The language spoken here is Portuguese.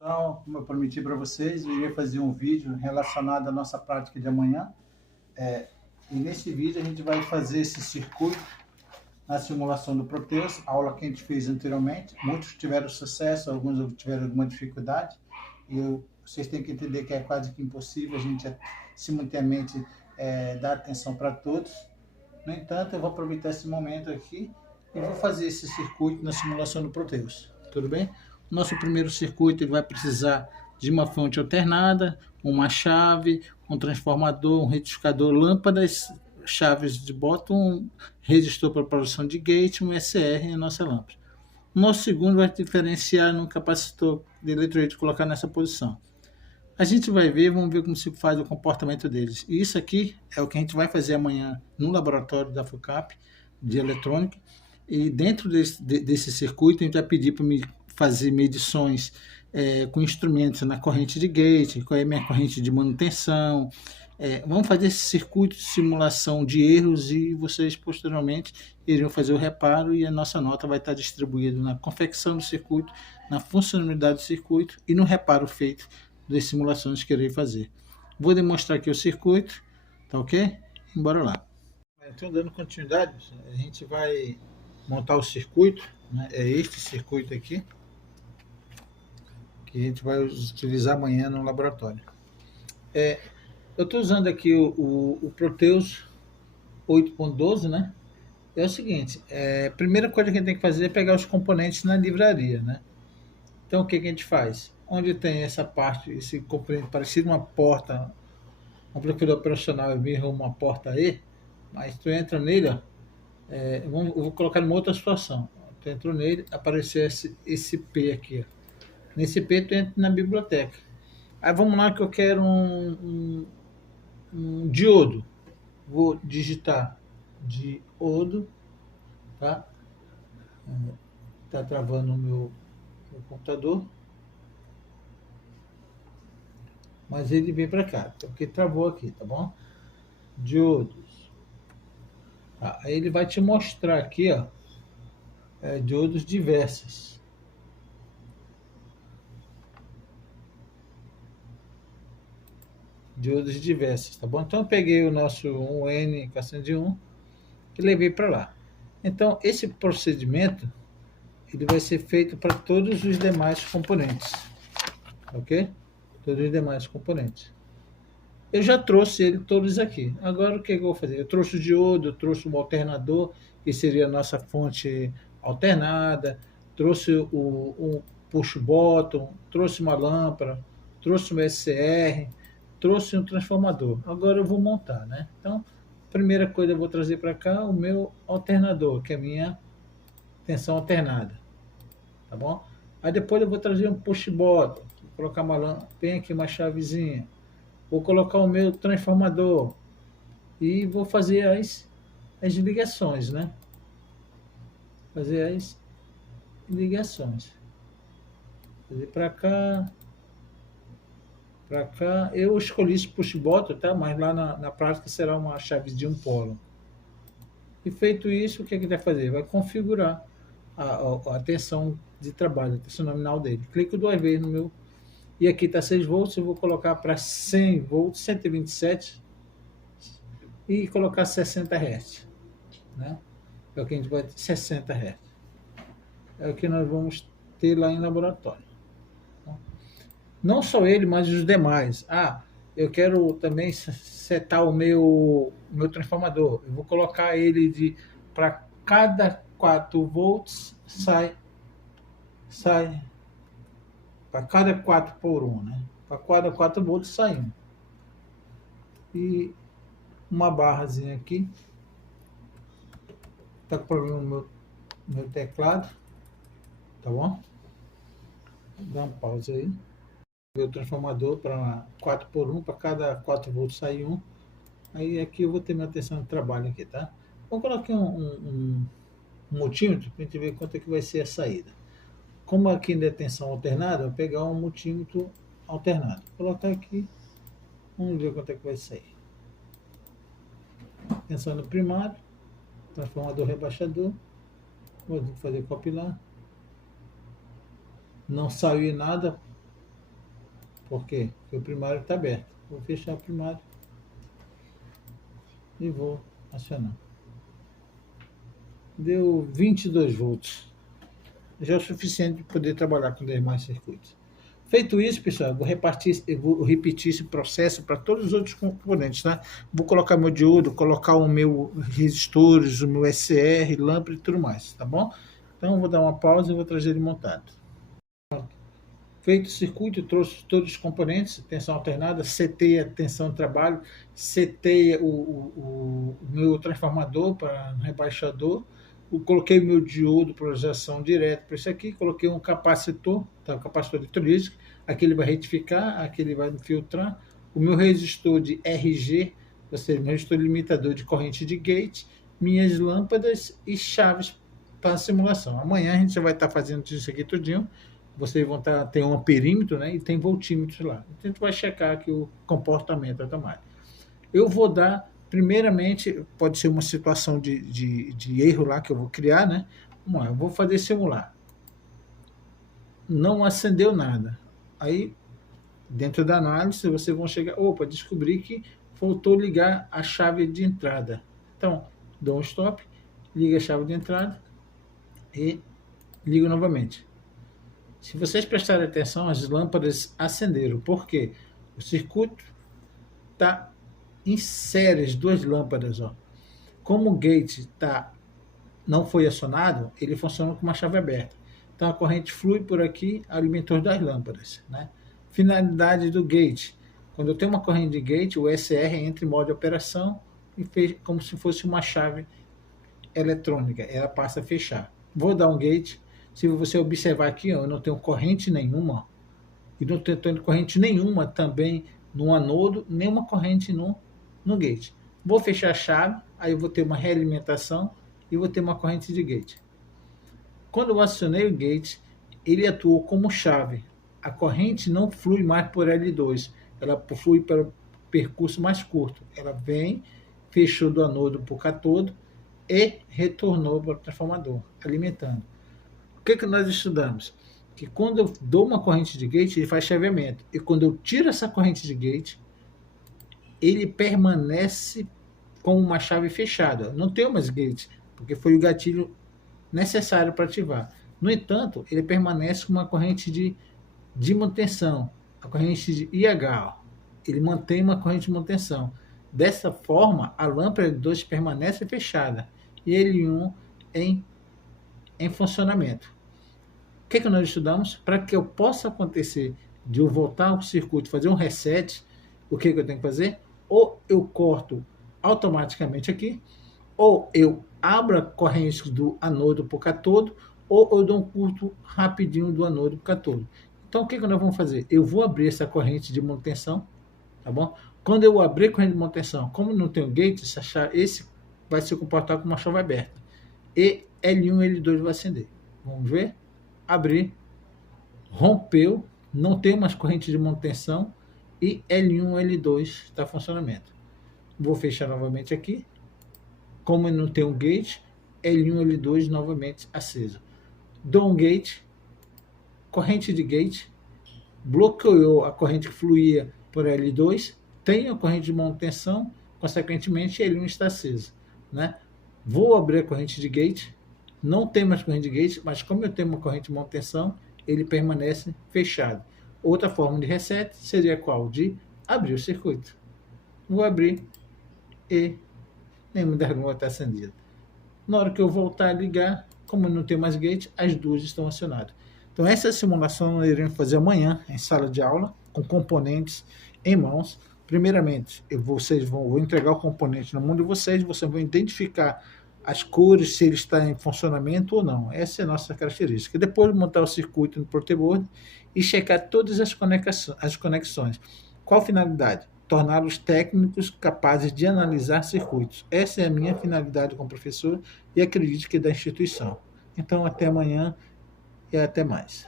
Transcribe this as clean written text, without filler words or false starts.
Então, como eu prometi para vocês, eu iria fazer um vídeo relacionado à nossa prática de amanhã. E nesse vídeo a gente vai fazer esse circuito na simulação do Proteus, a aula que a gente fez anteriormente. Muitos tiveram sucesso, alguns tiveram alguma dificuldade. Vocês têm que entender que é quase que impossível a gente simultaneamente dar atenção para todos. No entanto, eu vou aproveitar esse momento aqui e vou fazer esse circuito na simulação do Proteus. Tudo bem? O nosso primeiro circuito ele vai precisar de uma fonte alternada, uma chave, um transformador, um retificador, lâmpadas, chaves de bottom, resistor para produção de gate, um SR e a nossa lâmpada. O nosso segundo vai diferenciar no capacitor de eletrolyto e colocar nessa posição. A gente vai ver, vamos ver como se faz o comportamento deles. E isso aqui é o que a gente vai fazer amanhã no laboratório da FUCAP de eletrônica. E dentro desse circuito, a gente vai pedir para me fazer medições com instrumentos na corrente de gate, qual é a minha corrente de manutenção. Vamos fazer esse circuito de simulação de erros e vocês posteriormente iriam fazer o reparo e a nossa nota vai estar distribuída na confecção do circuito, na funcionalidade do circuito e no reparo feito das simulações que irei fazer. Vou demonstrar aqui o circuito, tá ok? Bora lá. Então, dando continuidade, a gente vai montar o circuito, né? É este circuito aqui, que a gente vai utilizar amanhã no laboratório. Eu estou usando aqui o Proteus 8.12, né? É o seguinte, a primeira coisa que a gente tem que fazer é pegar os componentes na livraria, né? Então, o que a gente faz? Onde tem essa parte, esse componente parecido uma porta, um amplificador operacional e mesmo uma porta E, mas tu entra nele, ó, eu vou colocar numa outra situação. Tu entrou nele, apareceu esse P aqui. Ó. Nesse P, tu entra na biblioteca. Aí vamos lá que eu quero um diodo. Vou digitar diodo, tá? Tá travando o meu computador. Mas ele vem para cá, porque travou aqui, tá bom? Diodos. Aí ele vai te mostrar aqui, ó, diodos diversos. Diodos diversos, tá bom? Então eu peguei o nosso 1N401 e levei para lá. Então esse procedimento ele vai ser feito para todos os demais componentes, ok? Todos os demais componentes. Eu já trouxe ele todos aqui. Agora o que eu vou fazer? Eu trouxe o diodo, eu trouxe um alternador, que seria a nossa fonte alternada, trouxe um push bottom, trouxe uma lâmpada, trouxe um SCR, trouxe um transformador. Agora eu vou montar, né? Então, primeira coisa eu vou trazer para cá o meu alternador, que é a minha tensão alternada, tá bom? Aí depois eu vou trazer um push bottom, vou colocar uma lâmpada, tem aqui uma chavezinha, vou colocar o meu transformador e vou fazer as ligações, né? Fazer as ligações. Fazer para cá, para cá. Eu escolhi esse push bottom, tá? Mas lá na prática será uma chave de um polo. E feito isso, o que é que vai fazer? Vai configurar a tensão de trabalho, a tensão nominal dele. Clico duas vezes no meu. E aqui está 6 volts, eu vou colocar para 100 volts, 127 e colocar 60 Hz. Né? É o que a gente vai ter, 60 Hz. É o que nós vamos ter lá em laboratório. Não só ele, mas os demais. Eu quero também setar o meu transformador. Eu vou colocar ele para cada 4 volts sai para cada 4 por 1, né? Para cada 4 volts sai 1. E uma barrazinha aqui. Tá com problema no meu teclado. Tá bom? Dá uma pausa aí. Meu transformador para 4 por 1, para cada 4 volts sai 1. Aí aqui eu vou ter minha tensão de trabalho aqui, tá? Vou colocar um multímetro para a gente ver quanto é que vai ser a saída. Como aqui ainda é tensão alternada, eu vou pegar um multímetro alternado. Vou colocar aqui, vamos ver quanto é que vai sair. Tensão no primário, transformador rebaixador, vou fazer copilar. Não saiu nada, Por quê? Porque o primário está aberto. Vou fechar o primário e vou acionar. Deu 22 volts. Já é o suficiente para poder trabalhar com demais circuitos. Feito isso, pessoal, eu vou repetir esse processo para todos os outros componentes, tá? Vou colocar meu diodo, colocar o meu resistores, o meu SR, lâmpada e tudo mais, tá bom? Então, eu vou dar uma pausa e vou trazer ele montado. Feito o circuito, trouxe todos os componentes, tensão alternada, setei a tensão de trabalho, setei o meu transformador para rebaixador, coloquei o meu diodo para projeção direta para isso aqui, coloquei um capacitor, tá, um capacitor eletrolítico, aqui ele vai retificar, aqui ele vai filtrar, o meu resistor de RG, ou seja, meu resistor limitador de corrente de gate, minhas lâmpadas e chaves para a simulação. Amanhã a gente já vai estar fazendo isso aqui tudinho. Vocês vão tem um perímetro, né, e tem voltímetros lá. Então a gente vai checar aqui o comportamento automático. Eu vou dar, primeiramente, pode ser uma situação de erro lá que eu vou criar, né? Vamos lá, eu vou fazer simular. Não acendeu nada. Aí, dentro da análise, vocês vão chegar, descobrir que faltou ligar a chave de entrada. Então, dou um stop, liga a chave de entrada e ligo novamente. Se vocês prestarem atenção, as lâmpadas acenderam. Por quê? O circuito está em série, as duas lâmpadas. Ó. Como o gate não foi acionado, ele funciona com uma chave aberta. Então a corrente flui por aqui, alimentou das lâmpadas. Né? Finalidade do gate. Quando eu tenho uma corrente de gate, o SR entra em modo de operação e fez como se fosse uma chave eletrônica. Ela passa a fechar. Vou dar um gate. Se você observar aqui, ó, eu não tenho corrente nenhuma, e não tenho corrente nenhuma também no anodo, nenhuma corrente no gate. Vou fechar a chave, aí eu vou ter uma realimentação e vou ter uma corrente de gate. Quando eu acionei o gate, ele atuou como chave. A corrente não flui mais por L2, ela flui para o percurso mais curto. Ela vem, fechou do anodo para o cátodo e retornou para o transformador, alimentando. O que nós estudamos? Que quando eu dou uma corrente de gate, ele faz chaveamento. E quando eu tiro essa corrente de gate, ele permanece com uma chave fechada. Não tem mais gate, porque foi o gatilho necessário para ativar. No entanto, ele permanece com uma corrente de manutenção, a corrente de IH. Ele mantém uma corrente de manutenção. Dessa forma, a lâmpada L2 permanece fechada e L1 em funcionamento. O que nós estudamos? Para que eu possa acontecer de eu voltar ao circuito, fazer um reset, o que eu tenho que fazer? Ou eu corto automaticamente aqui, ou eu abro a corrente do anodo para o cátodo, ou eu dou um curto rapidinho do anodo para o cátodo. Então, o que nós vamos fazer? Eu vou abrir essa corrente de manutenção, tá bom? Quando eu abrir a corrente de manutenção, como não tem o gate, esse vai se comportar como uma chave aberta. E L1 e L2 vai acender. Vamos ver? Abrir, rompeu, não tem mais corrente de manutenção e L1, L2 está em funcionamento. Vou fechar novamente aqui. Como não tem um gate, L1, L2 novamente aceso. Dou um gate, corrente de gate, bloqueou a corrente que fluía por L2, tem a corrente de manutenção, consequentemente L1 está aceso. Né? Vou abrir a corrente de gate, não tem mais corrente de gate, mas como eu tenho uma corrente de manutenção, ele permanece fechado. Outra forma de reset seria qual? De abrir o circuito. Vou abrir e nenhuma das lâmpadas está acendida. Na hora que eu voltar a ligar, como não tem mais gate, as duas estão acionadas. Então essa simulação nós iremos fazer amanhã em sala de aula, com componentes em mãos. Primeiramente, vou entregar o componente na mão de vocês vão identificar as cores, se ele está em funcionamento ou não. Essa é a nossa característica. Depois montar o circuito no proteboard e checar todas as conexões. Qual finalidade? Tornar os técnicos capazes de analisar circuitos. Essa é a minha finalidade como professor e acredito que é da instituição. Então, até amanhã e até mais.